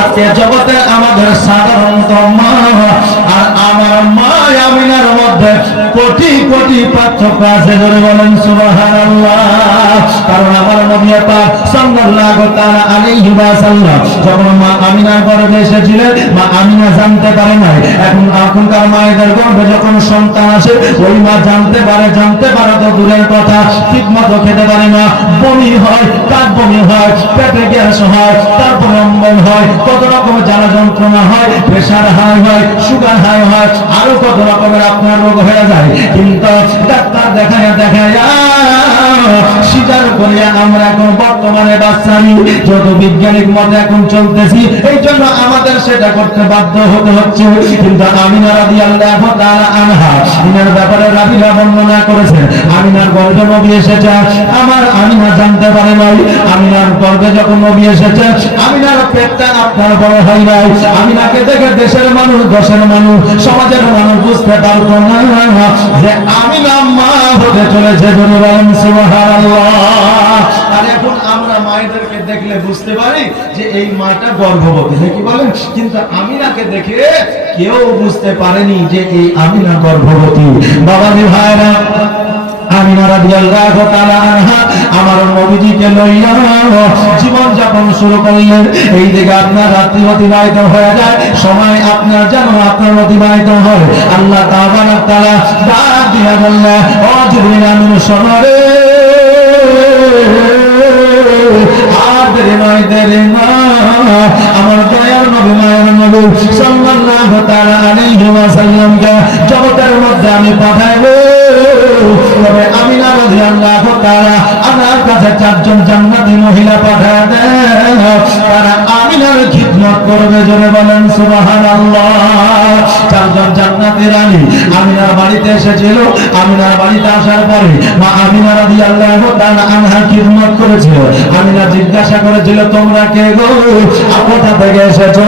আজকে জগতে আমাদের সাধারণত মা আর আমার মা আমিনার মধ্যে কোটি কোটি পার্থক্য আছে। ধরে বলেন সুবহানাল্লাহ। কারণ আমার নবী পাক সাল্লাল্লাহু তাআলা আলাইহি ওয়াসাল্লাম যখন মা আমিনার গর্ভে এসেছিলেন, মা আমিনা জানতে পারে নাই। এখনকার মায়েদের গর্ভে যখন সন্তান আসে, ওই মা জানতে পারে তো দূরের কথা, ঠিক মতো খেতে পারে না, বমি হয়, কাক বমি হয়, পেটে গ্যাস হয়, তারপরে অম্বল হয়, কত রকম জ্বালা যন্ত্রণা হয়, প্রেশার হাই হয়, সুগার হাই হয়, আরো কত রকমের আপনার রোগ হয়ে যায়। কিন্তু ডাক্তার দেখায় স্বীকার করিয়া আমরা এখন বর্তমানে বাচ্চা নিই, যত বৈজ্ঞানিক মতে এখন চলতেছি, এই জন্য আমাদের সেটা করতে বাধ্য হতে হচ্ছে। কিন্তু আমিনা রাদিয়াল্লাহু তাআলা আনহা ইনার ব্যাপারে রাবিরা বর্ণনা করেছেন, আমিনার গর্ভে নবী এসেছে, আমার আমিনা জানতে পারে নাই। আমিনার গর্ভে যখন নবী এসেছে, আমিনার পেটটা আপনার বড় হয় নাই। আমিনাকে দেখে দেশের মানুষ, দশের মানুষ, সমাজের মানুষ বুঝতে পারতো না যে আমিনা মা হতে চলেছে। বলেন সুবহানাল্লাহ। আর এখন আমরা মায়েদেরকে দেখলে বুঝতে পারি যে এই মাটা গর্ভবতী, নাকি বলেন? কিন্তু আমিনাকে দেখে কেউ বুঝতে পারেনি যে এই আমিনা গর্ভবতী। বাবাজি ভাইরা, আমিনা রাদিয়াল্লাহু তাআলা আনহা আমার নবীজিকে লইয়া জীবন যাপন শুরু করলেন। এই দিকে আপনার রাত্রি অতিবাহিত হয়ে যায়, সময় আপনার যেন আপনার অতিবাহিত হয়। আল্লাহ তাআলা ডাক দিয়া বললেন, ও জিবরিল আমিন শোনো রে, আর দেরি নয়, দেরি নয়, আমার দয়ার নবী, মায়ের নবী সাল্লাল্লাহু তাআলা আলাইহি ওয়াসাল্লামকে জগতের মধ্যে আমি পাঠাইবো। তবে আমিনা রাদিয়াল্লাহু তাআলা আমার কাছে চারজন জান্নাতি মহিলা পাঠায় দেন, তারা আমিনার খিদমত করবে। জোরে বলেন সুবহানাল্লাহ। চারজন জান্নাতি রানী আমিনার বাড়িতে এসেছিল। আমিনার বাড়িতে আসার পরে মা আমিনা রাদিয়াল্লাহু তাআলা আনহা খিদমত করেছিল। আমিনা জিজ্ঞাসা করেছিল, তোমরা কে গো, কোথা থেকে এসেছো,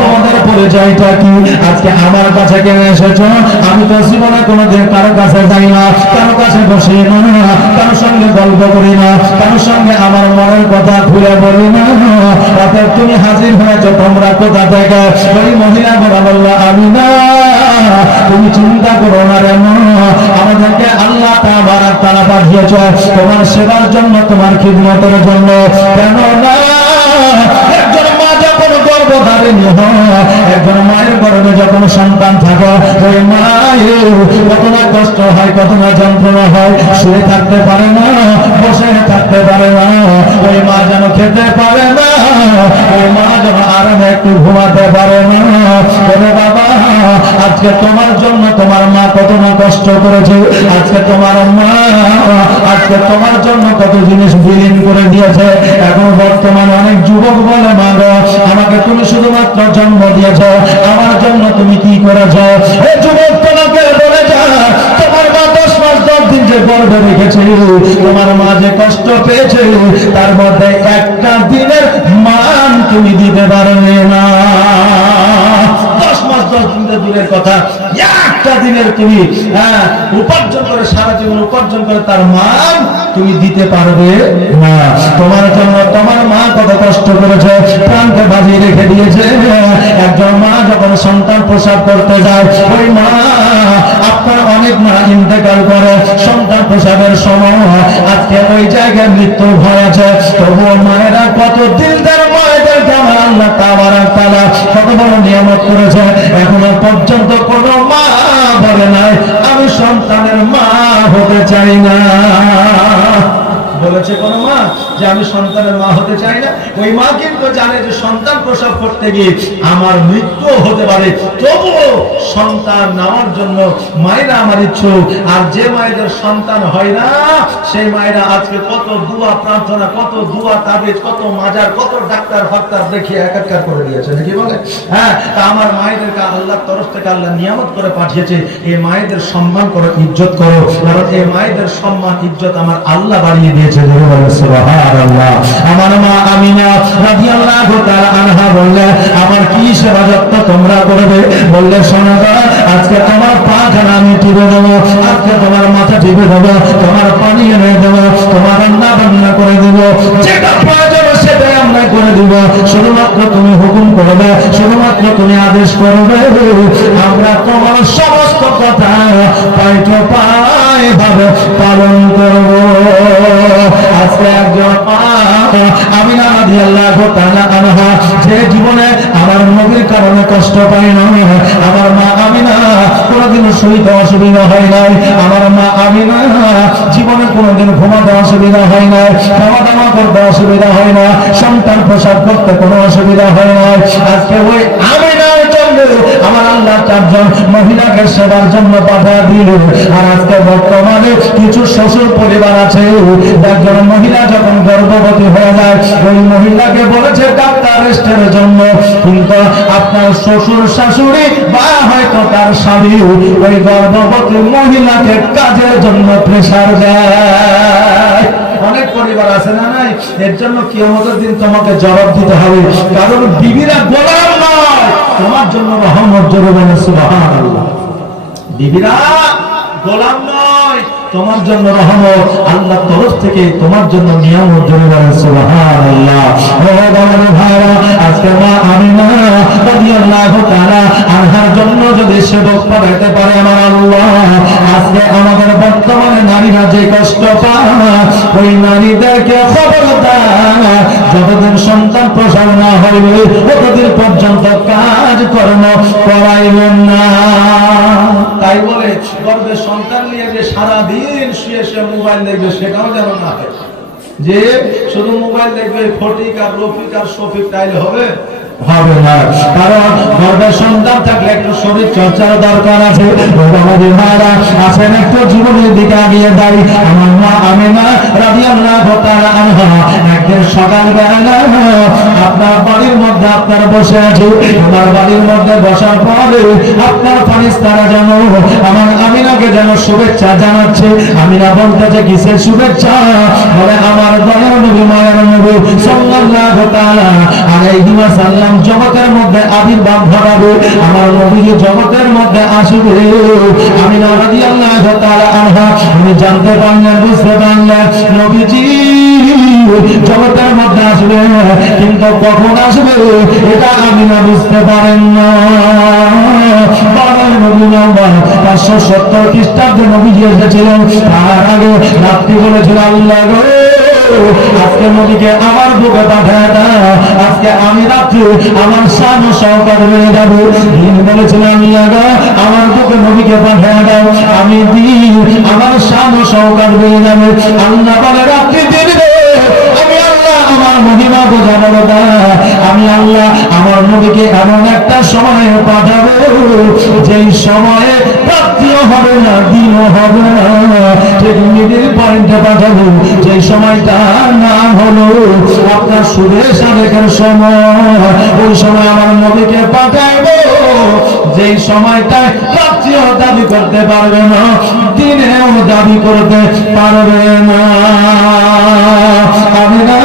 তোমাদের পরিচয়টা কি, আজকে আমার কাছে কেন এসেছো? আমি তো জীবনে কোনোদিন কারো কাছে যাই না, কারো কাছে বসি না, কারোর সঙ্গে গল্প করি না, কারোর সঙ্গে আমার মনের কথা খুলে বলি না, অতএব তুমি হাজির হয়েছো, তোমরা কোথা থেকে? ওই মহিলা বলল, আমিনা তুমি চিন্তা করো না রে মা, আমাদেরকে আল্লাহ তাআলা পাঠিয়েছ তোমার সেবার জন্য, তোমার খিদমতের জন্য। কেন না, একজন মা যখন গর্ভধারিণী হয়, একজন মায়ের গর্ভে যখন সন্তান থাকে, ওই মায়ের কত না কষ্ট হয়, কত না যন্ত্রণা হয়, শুয়ে থাকতে পারে না, বসে থাকতে পারে না, ওই মা যেন খেতে পারে না, ওই মা যেন আরামে একটু ঘুমাতে পারে না। ওরে বাবা, আজকে তোমার জন্য তোমার মা কত না কষ্ট করেছে, আজকে তোমার মা আজকে তোমার জন্য কত জিনিস বিলীন করে দিয়েছে। এখন বর্তমানে অনেক যুবক বলে, মা গো, আমাকে তুমি শুধুমাত্র জন্ম দিয়েছ, আমার জন্য তুমি কি করেছ? এই যুবক তোমাকে বলে যা, তোমার মা 10 মাস 10 দিন যে গর্ভে রেখেছে, তোমার মা যে কষ্ট পেয়েছে, তার মধ্যে একটা দিনের মান তুমি দিতে পারবে না। 10 মাস 10 দিনের দূরের কথা, একটা দিনের তুমি উপার্জন করে, সারা জীবন উপার্জন করে তার মান তুমি দিতে পারবে না। তোমার জন্য তোমার মা কত কষ্ট করেছে, প্রাণকে বাজিয়ে রেখে দিয়েছে। একজন মা যখন সন্তান প্রসব করতে যায়, ওই মা, আপনার অনেক মা ইন্তেকাল করে সন্তান প্রসবের সময়, আজকে ওই জায়গায় মৃত্যু ভয় আছে, তবুও মায়েরা কত দিলদার, মায়েদেরকে আমার আল্লাহ তাআলা কত বড় নিয়ামত করেছে। এখনো পর্যন্ত কোন মা বলে নাই আমি সন্তানের মা হতে চাই না। বলেছে কোন মা যে আমি সন্তানের মা হতে চাই না? ওই মা কিন্তু জানে যে সন্তান প্রসব করতে গিয়ে আমার মৃত্যু হতে পারে, তবুও সন্তান নেওয়ার জন্য মায়েরা আমার ইচ্ছুক। আর যে মায়েদের সন্তান হয় না, সেই মায়েরা আজকে কত দোয়া প্রার্থনা, কত দোয়া তাবিজ, কত মাজার, কত ডাক্তার ফাক্তার দেখিয়ে একাকার করে দিয়েছে, নাকি বলে? হ্যাঁ, তা আমার মায়েদেরকে আল্লাহর তরফ থেকে আল্লাহ নিয়ামত করে পাঠিয়েছে। এই মায়েদের সম্মান করো, ইজ্জত করো, কারণ এই মায়েদের সম্মান ইজ্জত আমার আল্লাহ বাড়িয়ে দিয়েছে। সুবহানাল্লাহ। আমার মা আমিনা রাদিয়াল্লাহু তাআলা আনহা বললেন, আমার কি সেবা যত্ন তোমরা করবে? বললে, শোনো, আজকে তোমার পাখানা আমি টিপে দেবো, আজকে তোমার মাথা টিপে দেবো, তোমার পানি এনে দেবো, তোমার রান্না বান্না করে দেবো, যেটা প্রয়োজন সেটাই আমরা করে দিব, শুধুমাত্র তুমি হুকুম করবে, শুধুমাত্র তুমি আদেশ করবে, আমরা তোমার সমস্ত কথা পাইটো পাই ভাবে পালন করব। আজকে একজন আমিনা রাদিয়াল্লাহু তাআলা আনহা যে জীবনে আমার নবীর কারণে কষ্ট পায় না, আমার মা আমিনা কোনোদিন শুইতে অসুবিধা হয় নাই, আমার মা আমিনা জীবনে কোনোদিন ঘুমাতে অসুবিধা হয় না, খাওয়া দাওয়া করতে অসুবিধা হয় না, সন্তান প্রসব করতে কোনো অসুবিধা হয় না। আজকে ওই আমিনার জন্য আমার আল্লাহ চারজন মহিলাকে সেবার জন্য বাধা দিল। আর আজকে বর্তমানে কিছু শ্বশুর পরিবার আছে, একজন মহিলা যখন গর্ভবতী হয়ে যায় ওই মহিলাকে বলেছে ডাক্তার রেস্টের জন্য, কিন্তু আপনার শ্বশুর শাশুড়ি বা হয়তো তার স্বামী ওই গর্ভবতী মহিলাকে কাজের জন্য প্রেসার দেয়। অনেক পরিবার আছে না নাই? এর জন্য কিয়ামতের দিন তোমাকে জবাব দিতে হবে, কারণ বিবিরা গোলাম নয়, তোমার জন্য রহমত জরুরি। সুবহানাল্লাহ। বিবিরা গোলাম নয়, তোমার জন্য রহমত, আল্লাহর তরফ থেকে তোমার জন্য নিয়ামত জরুরি। সুবহানাল্লাহ। ও বাবার ভাইরা, আজকে মা আমিনা রাদিয়াল্লাহু তাআলা আনহার জন্য যদি সেবক পাঠাতে পারে আমার আল্লাহ, আজকে আমাদের বর্তমানে নারীরা যে কষ্ট পায় ওই নারীদেরকে খবরদার, যতদিন সন্তান প্রসব না হইবে ততদিন পর্যন্ত কাজ কর্ম করাইবেন না। তাই বলে গর্ভে সন্তান নিয়ে যে সারাদিন শুয়ে শুয়ে মোবাইল দেখবে সেটাও যেন না হয়, যে শুধু মোবাইল দেখবে ফটিক আর রফিক আর শফিক, তাইলে হবে হবে না। কারণ গর্ভে সন্তান থাকলে একটু শরীর চর্চার দরকার আছে। আসেন একটু জীবনের দিকে আগিয়ে যাই। আমার মা আমিনা রাদিয়াল্লাহু তাআলা আনহা একদিন সকালবেলা আপনার বাড়ির মধ্যে আপনার বসে আছে, আমার বাড়ির মধ্যে বসার পরে আপনার ফারিস্তারা যেন আমার আমিনাকে যেন শুভেচ্ছা জানাচ্ছে। আমিনা বলতেছে কিসের শুভেচ্ছা? বলে আমার দয়ার নবী মায়ের নবী সাল্লাল্লাহু তাআলা আলাইহি ওয়াসাল্লাম জগতের মধ্যে আবির্ভাব ঘটাবে, আমার নবী জগতের মধ্যে আসবে। আমিনা রাদিয়াল্লাহু তাআলা আনহা উনি জানতে পারলেন, বুঝতে পারলেন নবীজি জগতের মধ্যে আসবে, কিন্তু কখন আসবে এটা আমিনা বুঝতে পারেন না। 570 খ্রিস্টাব্দে নবীজি এসেছিলেন, তার আগে রাত্রি বলেছিল আল্লাহ গো আজকে নবীকে আমার বুকে পাঠায় দাও, আজকে আমি রাত্রি আমার শান সহকার হয়ে যাবো। দিন বলেছিলাম আমার বুকে নবীকে পাঠায় দাও, আমি দিন আমার শান সহকার হয়ে যাবে। আল্লাহ বলে রাত্রি দিন আমি আল্লাহ আমার মহিমা বোঝানোর দা, আমি আল্লাহ আমার নবীকে এমন একটা সময়ে পাঠাবো যেই সময়ে রাত্রিও হবে না দিনও হবে না, ঠিক মিডিল পয়েন্টে পাঠাবো, যেই সময়টা নাম হলো আপনার সুরেশ আবেগের সময়। ওই সময় আমার নবীকে পাঠাইবো যেই সময়টা রাত্রিও দাবি করতে পারবে না, দিনেও দাবি করতে পারবে না। আমিনা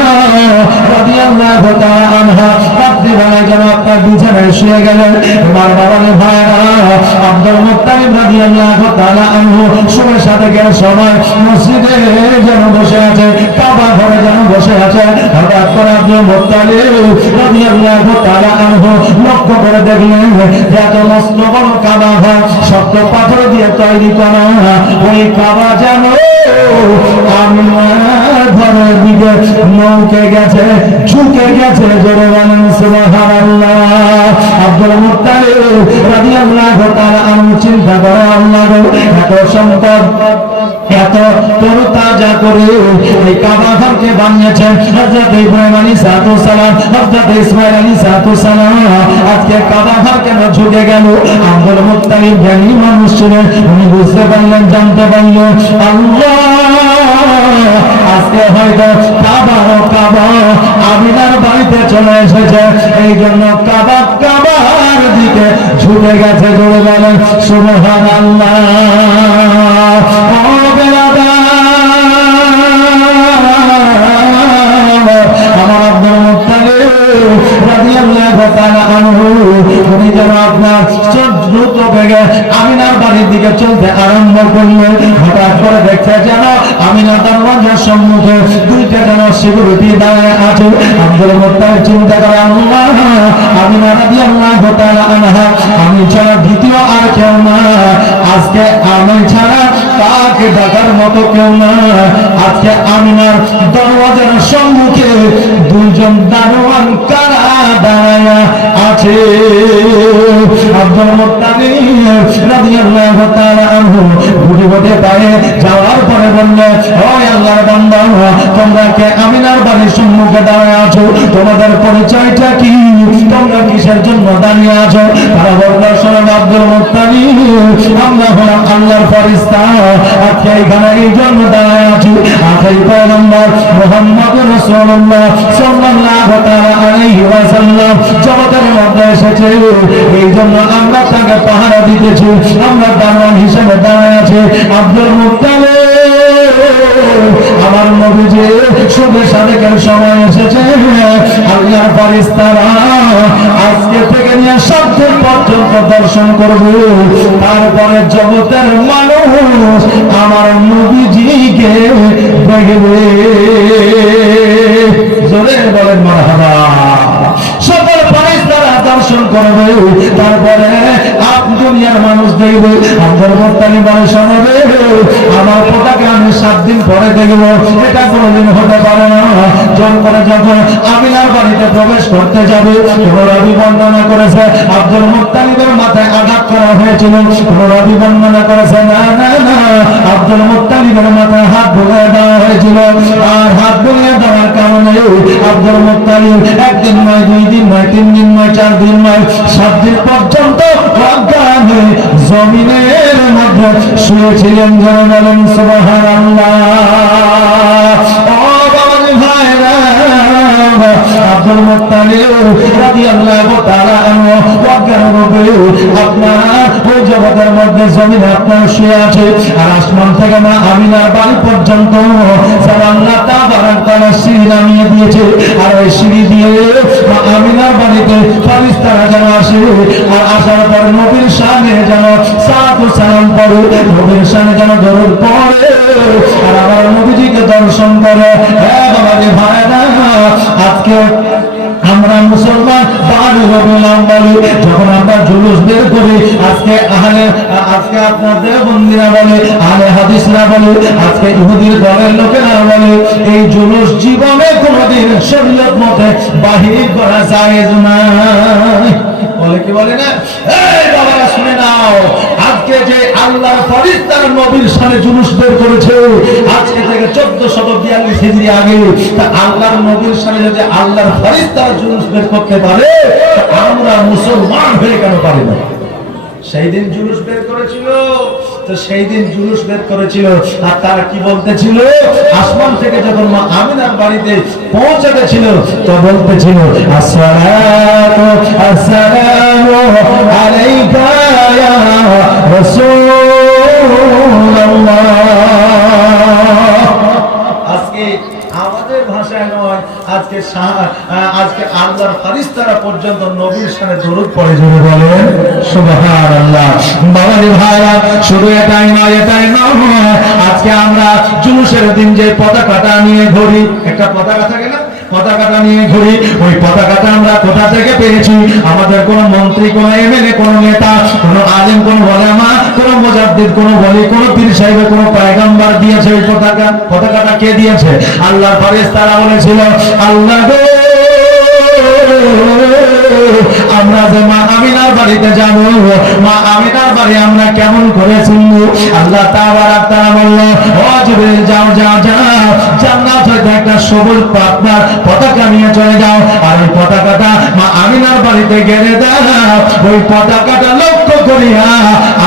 রাদিয়াল্লাহু তাআলা আনহা রাত্রিবেলায় যেন আপনার বিছানায় শুয়ে গেলেন। আমার বাবার ভাইরা আব্দুল মুত্তালিব রাদিয়াল্লাহু তাআলা আনহু সময় সাথে গেল সময় মসজিদে যেন বসে আছে, কাবা ঘরে যেন বসে আছে। হঠাৎ করে আব্দুল মুত্তালিব রাদিয়াল্লাহু তাআলা আনহু লক্ষ্য করে দেখলেন যে এত মস্ত বড় কাবা ঘর শক্ত পাথর দিয়ে তৈরি করা, ওই কাবা যেন আমার ঘরের দিকে নৌকে গেছে, ঝুঁকে গেছে। জোরে বলেন সুবহানাল্লাহ। আব্দুল মুত্তালিব রাদিয়াল্লাহু তাআলা আনহু চিন্তা করে আল্লাহ এত সম্পদ এত তরতাজা করে এই কাবা ঘরকে বানিয়েছেন হযরত ইব্রাহিম আলাইহিস সালাম, হযরত ইসমাঈল আলাইহিস সালাম। আজকে কাবা ঘর কেন ঝুঁকে গেল? আব্দুল মুত্তালিব জ্ঞানী মানুষ ছিলেন, উনি বুঝতে পারলেন, জানতে পারলেন আল্লাহ আজকে হয়তো কাবা আমিনার বাড়িতে চলে এসেছে, এই জন্য কাবার দিকে ঝুঁকে গেছে। জোরে বলেন সুবহানাল্লাহ। আমার আব্দুল মুত্তালিব রাদিয়াল্লাহু তাআলা আনহু উনি যেন আপনার দ্রুত থেকে আমিনার বাড়ির দিকে চলতে আরম্ভ করলো। হঠাৎ করে দেখতে যেন আমিনার দরওয়াজার সম্মুখে দুইটা যেন সিকিউরিটি দাঁড়িয়ে আছে। আব্দুল মুত্তালিব চিন্তা করে, আল্লাহ, আমিনা রাদিয়াল্লাহু তাআলা আনহা, আমি ছাড়া দ্বিতীয় আর কেউ না। আজকে আমি ছাড়া তাকে ডাকার মতো কেউ না। আজকে আমিনার দরওয়াজার সম্মুখে দুইজন দারোয়ান কারা দাঁড়ায়া আছে। আব্দুল মুত্তালিব রাদিয়াল্লাহু তাআলা আনহু ঘুরে ঘুরে পায়ে যাওয়ার পরে বললেন, ও আল্লাহর বান্দা, তোমরা কে আমিনার বাড়ির সম্মুখে দাঁড়িয়ে আছো? তোমাদের পরিচয়টা কি? তোমরা কিসের জন্য দাঁড়িয়ে আছো? তারা বলল, শোনো আব্দুল মুত্তালিব, আমরা হলাম আল্লাহর ফেরেশতা, আজকে এখানে এই জন্য দাঁড়িয়ে আছি। আখেরি পয়গম্বর মুহাম্মদুর রাসূলুল্লাহ সাল্লাল্লাহু তাআলা আলাইহি ওয়াসাল্লাম জগতের মধ্যে এসেছে, এই জন্য আমরা তাকে পাহারা দিতেছি, আমরা দারোয়ান হিসেবে দাঁড়িয়ে আছি। আব্দুল মুত্তালিব, আমার নবীজি শুভে সাদেকের সময় এসেছে। আল্লাহর ফেরেশতারা আজকে থেকে নিয়ে সাতদিন পর্যন্ত দর্শন করবে, তারপরে জগতের মানুষ আমার নবীজিকে দেখবে। জোরে বলেন মারহাবা। সকল ফেরেশতারা দর্শন করবে, তারপরে দুনিয়ার মানুষ দেখবে। আব্দুল মুত্তালিব বলে, শোনবে, আমার পতাকা আমি 7 দিন পরে দেখব, এটা কোনোদিন হতে পারে না। জন্মরে যখন আমিনার বাড়িতে প্রবেশ করতে যাবে, রবি বর্ণনা করেছে আব্দুল মুত্তালিবের মাথায় আঘাত করা হয়েছিল। রবি বর্ণনা করেছে না না না, আব্দুল মুত্তালিবের মাথায় হাত বুলিয়ে দেওয়া হয়েছিল। আর হাত বুলিয়ে দেওয়ার কারণে আব্দুল মুত্তালিব 1 দিন নয়, 2 দিন নয়, 3 দিন নয়, 4 দিন নয়, 7 দিন পর্যন্ত অজ্ঞান হয়ে জমিনের মধ্যে শুয়েছিলেন। যারা বলেন সুবহানাল্লাহ। ও বাবাজি ভাইরা, আব্দুল মুত্তালিব রাদিয়াল্লাহু তাআলা আনহু অজ্ঞানভাবে আপনার ওই জগতের মধ্যে জমিনে আপনার শুয়ে আছে। আর আসমান থেকে মা আমিনার বাড়ি পর্যন্ত আল্লাহ তাবারক তাআলা সিঁড়ি নামিয়ে দিয়েছে। আর ওই সিঁড়ি দিয়ে মা আমিনার বাড়িতে ফেরেশতারা যেন আসে, আর আসার পর নবীর সামনে যেন সালাত ও সালাম পড়ে, নবীর সামনে যেন দরুদ পড়ে, আর আমার নবীজিকে দর্শন করে। হ্যাঁ বাবাজি ভাইরা, আজকে আমরা মুসলমান বাড়ি হলাম বলি, যখন আমরা জুলুস বের করি, আজকে আপনাদের বন্দিরা বলে, আহলে হাদিসরা বলে, আজকে ইহুদির দলের লোকেরা বলে, এই জুলুস জীবনে কোনোদিন শরীয়ত মতে বাহির করা জায়েজ না। বলে কি বলে না? এই বাবারা শুনে নাও, আজকে যে আল্লাহর ফেরেশতারা নবীর সামনে জুলুস বের করেছে, আজকে থেকে 1442 হিজরি আগে, তা আল্লাহর নবীর সামনে যদি আল্লাহর ফেরেশতারা জুলুস বের করতে পারে, আমরা মুসলমান হয়ে কেন পারি না? সেই দিন জুলুস বের করেছিল, তো সেই দিন জুলুস বের করেছিল। আর তারা কি বলতেছিল? আসমান থেকে যখন মা আমিনার বাড়িতে পৌঁছাতে ছিল, তো বলতেছিল, আসসালাতু আসসালামু আলাইকা ইয়া রাসূলুল্লাহ। আজকে আমাদের ভাষায় নয়, আজকে আল্লাহর ফেরেশতারা পর্যন্ত নবীর সামনে দরুদ পড়ে। জোরে বলেন সুবহানাল্লাহ। বাবাজি ভাইরা, শুধু এটাই নয়, আজকে আমরা জুলুসের দিন যে পতাকাটা নিয়ে ঘুরি, একটা পতাকা থাকে না, পতাকাটা নিয়ে ঘুরি, ওই পতাকাটা আমরা কোথা থেকে পেয়েছি? আমাদের কোন মন্ত্রী, কোন এমএলএ, কোন নেতা, কোন আলেম, কোন ওলামা, কোন মুজাদ্দিদ, কোন ওলি, কোন পীর সাহেব, কোন পয়গম্বর দিয়েছে এই পতাকা? পতাকাটা কে দিয়েছে? আল্লাহর ফেরেশতারা বলেছিল, আল্লাহ গো, আমরা যে মা আমিনার বাড়িতে যাব, মা আমিনার বাড়ি আমরা কেমন করে চিনব? আল্লাহ তাবারক তাআলা বলল, ও জিবরিল, যাও যাও যাও, জান্নাত হইতে একটা সবুজ পাতার পতাকা নিয়ে চলে যাও, আর ওই পতাকাটা মা আমিনার বাড়িতে গেড়ে দাও। ওই পতাকাটা লক্ষ্য করিয়া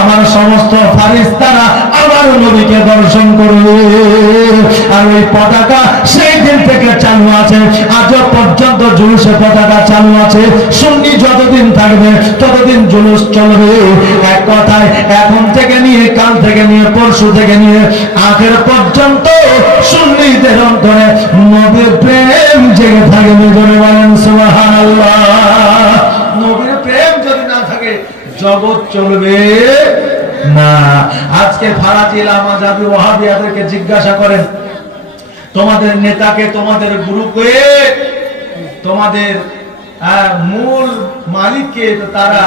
আমার সমস্ত ফেরেশতারা আমার নবীকে দর্শন করবে। আর ওই পতাকা সেই দিন থেকে চালু আছে, আজ পর্যন্ত জুলুসের পতাকা চালু আছে। সুন্নি যতদিন থাকবে ততদিন জুলুস চলবে। এক কথায়, এখন থেকে নিয়ে, কাল থেকে নিয়ে, পরশু থেকে নিয়ে আখের পর্যন্ত সুন্নিদের অন্তরে নবীর প্রেম জেগে থাকবে। জোরে বলেন সুবহানাল্লাহ। নবীর প্রেম যদি না থাকে, থাকে জগৎ চলবে না। আজকে ফারাজি লামা জাবি ওয়াহাবিয়াদেরকে জিজ্ঞাসা করেন, তোমাদের নেতাকে, তোমাদের গ্রুপে, তোমাদের মূল মালিককে, তারা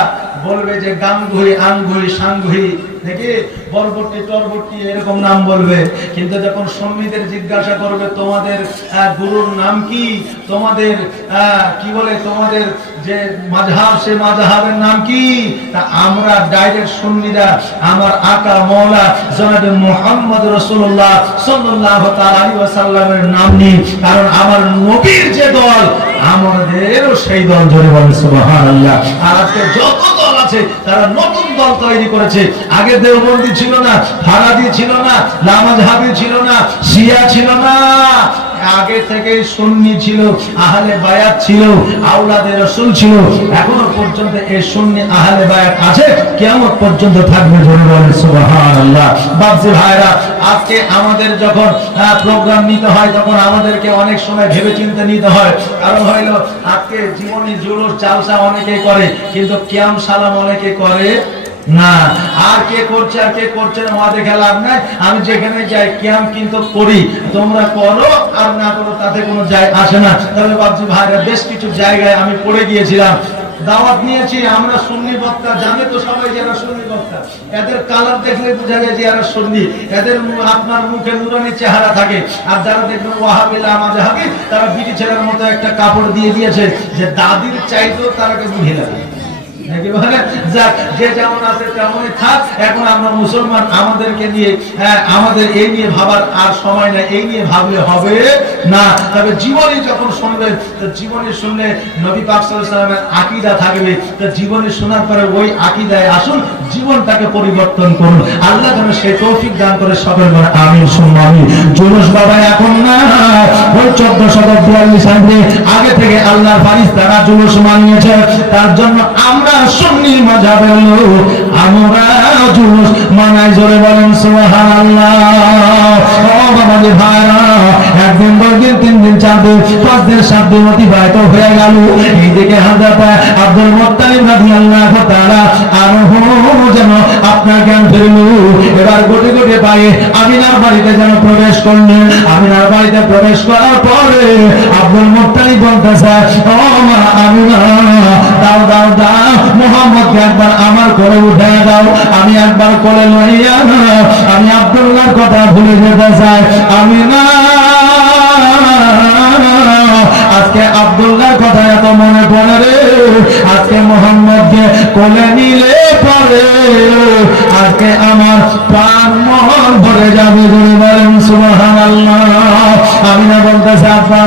বলবে যে গাঙ্গুহি, আঙ্গুহি, সাঙ্গুহি, দেখি বরবটি, টরবটি এরকম নাম বলবে। কিন্তু যখন সুন্নিদের জিজ্ঞাসা করবে তোমাদের গুরুর নাম কি, তোমাদের কি বলে, তোমাদের যে মাযহাব, সে মাযহাবের নাম কি, তা আমরা ডাইরেক্ট সুন্নিরা আমার আকা মাওলা জনাবে মুহাম্মদ রাসূলুল্লাহ সাল্লাল্লাহু তাআলা আলাইহি ওয়াসাল্লামের নাম নিই, কারণ আমার নবীর যে দল আমাদেরও সেই দল। জোরে বলেন সুবহানাল্লাহ। আর আজকে যত দল আছে তারা নতুন দল তৈরি করেছে। আগে দেওবন্দি ছিল না, ফারাদি ছিল না, লামাযহাবি ছিল না, শিয়া ছিল না, আগে থেকে সুন্নি ছিল, আহলে বায়াত ছিল, আওলাদে রাসূল ছিল। এখনো পর্যন্ত এই সুন্নি আহলে বায়াত আছে, কিয়ামত পর্যন্ত থাকবে। জোরে বলেন সুবহানাল্লাহ। বাপজি ভাইরা, আজকে আমাদের যখন প্রোগ্রাম নিতে হয় তখন আমাদেরকে অনেক সময় ভেবেচিন্তে নিতে হয়। কারণ হইলো আজকে জীবনী জুলুস জালসা অনেকেই করে, কিন্তু কিয়াম সালাম অনেকে করে না। আর কে করছে আর কে করছে না দেখে লাভ নাই। আমি যেখানে যাই কিয়াম কিন্তু করি, তোমরা করো আর না করো তাতে কোনো যায় আসে না। তবে বাপজি ভাইরা, বেশ কিছু জায়গায় আমি পড়ে গিয়েছিলাম, দাওয়াত নিয়েছি। আমরা সুন্নি বক্তা, জানে তো সবাই যারা সুন্নি বক্তা, এদের কালার দেখলে বোঝা যায় যে এরা সুন্নি। এদের আপনার মুখে নুরানি চেহারা থাকে। আর যারা দেখবেন ওয়াহাবি লামাযহাবি, তারা বিটি ছেলের মতো একটা কাপড় দিয়ে দিয়েছে যে দাদির চাইতেও তারাকে বুঝে লাগে। যে যেমন আছে তেমনই থাক। এখন আমরা মুসলমান, আমাদেরকে নিয়ে আমাদের এই নিয়ে ভাবার আর সময় নাই, এই নিয়ে ভাবলে হবে না। তবে জীবনী যখন শুনবেন, তো জীবনী শুনলে নবী পাক সাল্লাল্লাহু আলাইহি ওয়াসাল্লামের আকীদা থাকবে। তো জীবনী শোনার পরে ওই আকীদায় আসুন, জীবনটাকে পরিবর্তন করুন। আল্লাহ যেন সেই তৌফিক দান করে সকল বলে আমিন সুম্মা আমিন। জুলুস বাবা এখন না, ওই 1442 সালে আগে থেকে আল্লাহর ফারিস্তারা জুলুস মানিয়েছে। তার জন্য আমরা সুন্নি মাযহাবের লোক, আমরা জুলুস মানাই। জোরে বলেন সুবহানাল্লাহ। ও বাবাজি ভাইরা, একদিন, 2 দিন, 3 দিন, 4 দিন, 5 দিন, 7 দিন অতিবাহিত হয়ে গেল। এইদিকে হযরত আব্দুল মুত্তালিব রাদিয়াল্লাহু তাআলা আনহু যেন আপনার জ্ঞান ফিরল। এবার গোটে গোটে পায়ে আমিনার বাড়িতে যেন প্রবেশ করলেন। আমিনার বাড়িতে প্রবেশ করার পরে আব্দুল মুত্তালিব বলতেছে, ও মা আমিনা, দাও দাও দাও, মুহাম্মদকে একবার আমার কোলে উঠে দাও। আমি একবার কোলে লইয়া আমি আব্দুল্লাহর কথা ভুলে যেতে চাই। আমিনা, আজকে আব্দুল্লাহর কথা এত মনে পড়ে রে। আজকে মুহাম্মদকে কোলে নিলে পরে আজকে আমার প্রাণ মন ভরে যাবে। জোরে বলেন সুবহানাল্লাহ। আমিনা বলতেছে, আব্বা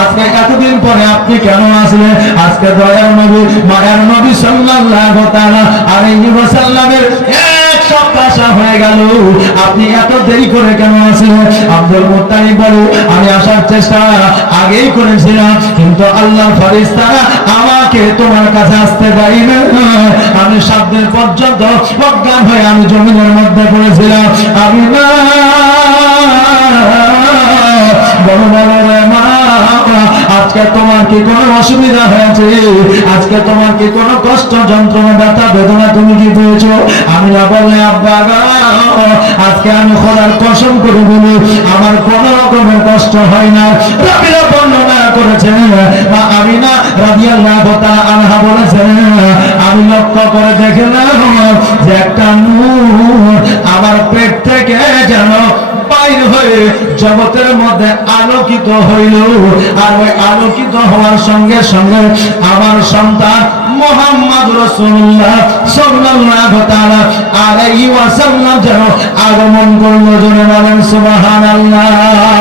আজকে এতদিন পরে আপনি কেন আসলেন? আজকে দয়ার নবী, মায়ার নবী সাল্লাল্লাহু তাআলা আলাইহি ওয়াসাল্লামের এক সপ্তাহ হয়ে গেল, আপনি এত দেরি করে কেন আসলেন? আব্দুল মুত্তালিব বলে, আমি আসার চেষ্টা আগেই করেছিলাম, কিন্তু আল্লাহর ফেরেশতারা আমাকে তোমার কাছে আসতে দেয় না। আমি 7 দিন পর্যন্ত অজ্ঞান হয়ে আমি জমিনের মধ্যে পড়েছিলাম। আমি না বড় বড় মা, আজকে তোমার কি কোনো অসুবিধা হয়েছে? আজকে তোমার কি কোনো কষ্ট, যন্ত্রণা, ব্যথা, বেদনা তুমি কি পেয়েছো? আমি না বললে, আব্বা আজকে আমি খোদার কসম করে বলি, আমার কোনো রকমের কষ্ট হয় না। রাবিরা বর্ণনা করেছেন, মা আমিনা রাদিয়াল্লাহু তাআলা আনহা বলেছেন, আমি লক্ষ্য করে দেখলাম যে একটা নূর আমার পেট থেকে যেন বাইর হয়ে জগতের মধ্যে আলোকিত হইল। আর ওই আলোকিত হওয়ার সঙ্গে সঙ্গে আমার সন্তান মুহাম্মদ রাসূলুল্লাহ সাল্লাল্লাহু তাআলা আলাইহি ওয়াসাল্লাম যেন আগমন করল। জোরে বলেন সুবহানাল্লাহ।